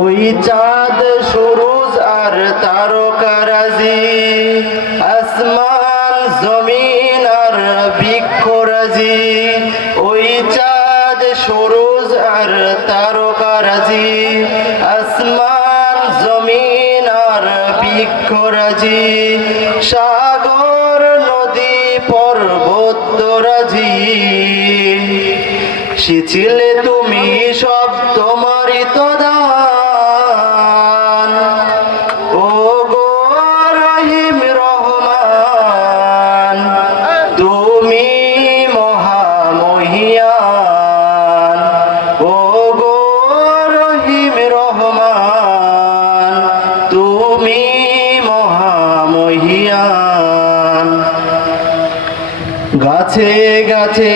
ওই চাঁদ সুরুজ আর তারকারাজি, আসমান জমিন আর বৃক্ষরাজি। ওই চাঁদ সুরুজ আর তারকারাজি, আসমান জমিন আর বৃক্ষরাজি। সাগর নদী পর্বতরাজি, সে ছিলে তুমি সব তোমারই তো দান। ও গো রহিম রহমান, তুমি মহামহিয়ান। ও গো রহিম রহমান, তুমি মহামহিয়ান। গাছে গাছে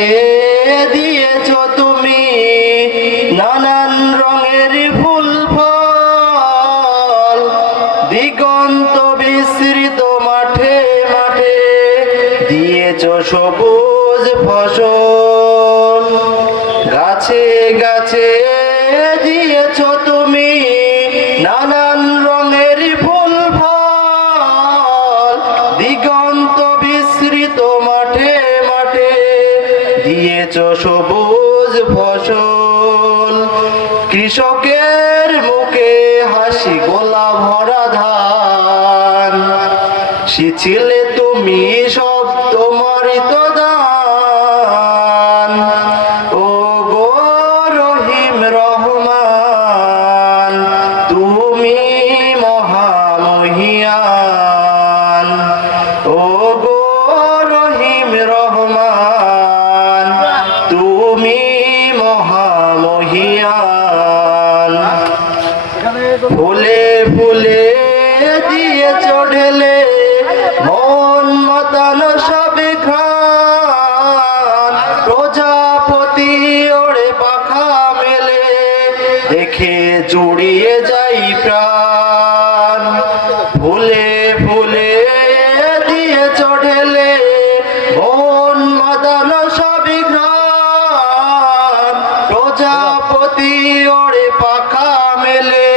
দিয়েছো তুমি নানান রঙের ফুল ফল, দিগন্ত বিস্তৃত মাঠে মাঠে দিয়েছো সবুজ ফসল। গাছে গাছে দিয়েছো তুমি নানান রঙের ফুল ফল, দিগন্ত বিস্তৃত মাঠে মাঠে দিয়েছো সবুজ ফসল। কৃষকের মুখে হাসি গোলা ভরা ধান, সে ছিলে তুমি সব তোমারই তো দান। ও গো রহিম রহমান, তুমি মহামহিয়ান। ও গো রহিম রহমান, তুমি মহামহিয়ান। ফুলে ফুলে দিয়েছো ঢেলে মন মাতানো সবে ঘ্রাণ, প্রজাপতি ওড়ে পাখা মেলে দেখে জুড়িয়ে যাই প্রাণ। ফুলে ফুলে দিয়েছো ঢেলে মন মাতানো সবে ঘ্রাণ, প্রজাপতি ওড়ে পাখা মেলে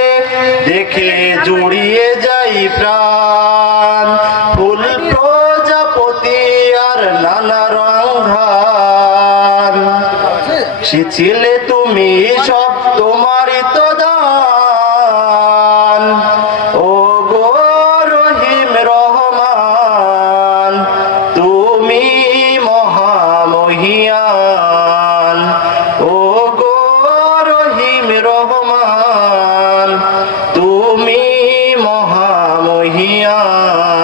দেখে জুড়িয়ে যাই প্রাণ। ফুল প্রজাপতি আর নানা রং ঘ্রাণ, সে ছিলে তুমি সব তোমারই তো দান। ও গো রহিম রহমান, তুমি মহামহিয়ান। ও গো রহিম রহমান, তুমি মহামহিয়ান।